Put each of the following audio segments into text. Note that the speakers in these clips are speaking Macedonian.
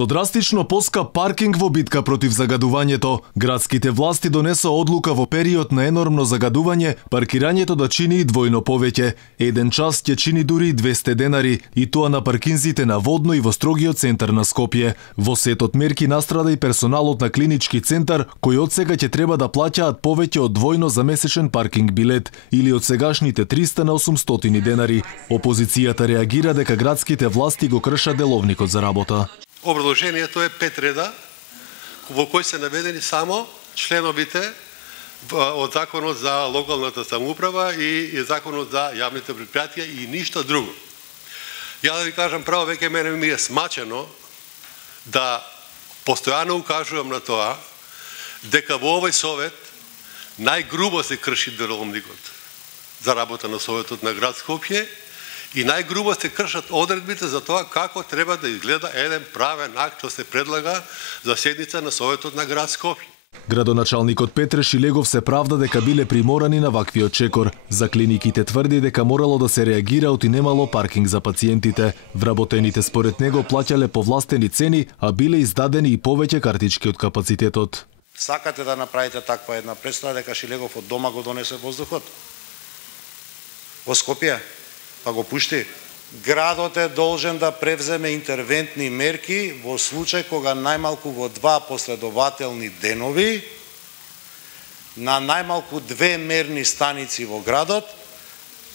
Со драстично поскап паркинг во битка против загадувањето, градските власти донесоа одлука во период на енормно загадување, паркирањето да чини и двојно повеќе. Еден час ќе чини дури и 200 денари, и тоа на паркинзите на Водно и во строгиот центар на Скопје. Во сетот мерки настрада и персоналот на клинички центар, кои од сега ќе треба да плаќаат повеќе од двојно за месечен паркинг билет, или од сегашните 300 на 800 денари. Опозицијата реагира дека градските власти го кршат деловникот за работа. Образложението е 5 реда, во кои се наведени само членовите од Законот за локалната самоуправа и Законот за јавните предпријатија и ништо друго. Ја да ви кажам право, веќе мене ми е смачено да постојано укажувам на тоа дека во овој совет најгрубо се крши деловникот за работа на Советот на град Скопје и најгрубо се кршат одредбите за тоа како треба да изгледа еден правен акт што се предлага за седница на Советот на град Скопје. Градоначалникот Петре Шилегов се правда дека биле приморани на ваквиот чекор. За клиниките тврди дека морало да се реагира оти немало паркинг за пациентите. Вработените според него плаќале повластени цени, а биле издадени и повеќе картички од капацитетот. Сакате да направите таква една представа дека Шилегов од дома го донесе воздухот? Во Скопје? Па го пушти. Градот е должен да превземе интервентни мерки во случај кога најмалку во 2 последователни денови на најмалку 2 мерни станици во градот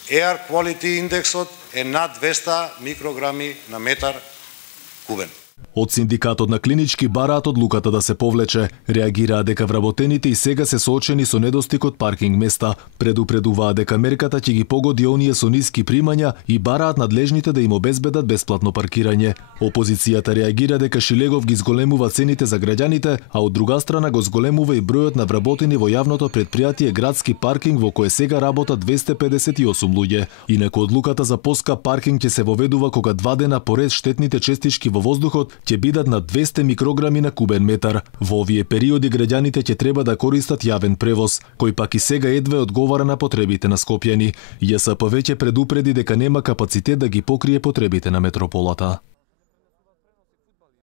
Air Quality индексот е над 200 микрограми на метар кубен. Од синдикатот на клинички бараат одлуката да се повлече. Реагираа дека вработените и сега се соочени со недостиг од паркинг места. Предупредуваа дека мерката ќе ги погоди оние со ниски примања и бараат надлежните да им обезбедат бесплатно паркирање. Опозицијата реагира дека Шилегов ги зголемува цените за граѓаните, а од друга страна го зголемува и бројот на вработени во јавното предпријатие градски паркинг во кое сега работат 258 луѓе. Инаку одлуката за поскап паркинг ќе се воведува кога 2 дена поред штетните честички во воздухот ќе бидат на 200 микрограми на кубен метар. Во овие периоди граѓаните ќе треба да користат јавен превоз, кој пак и сега едве одговара на потребите на скопјани. ЈСП веќе предупреди дека нема капацитет да ги покрие потребите на метрополата.